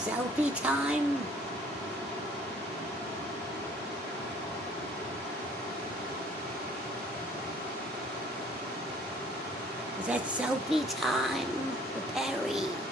Selfie time? Is that selfie time for Perry?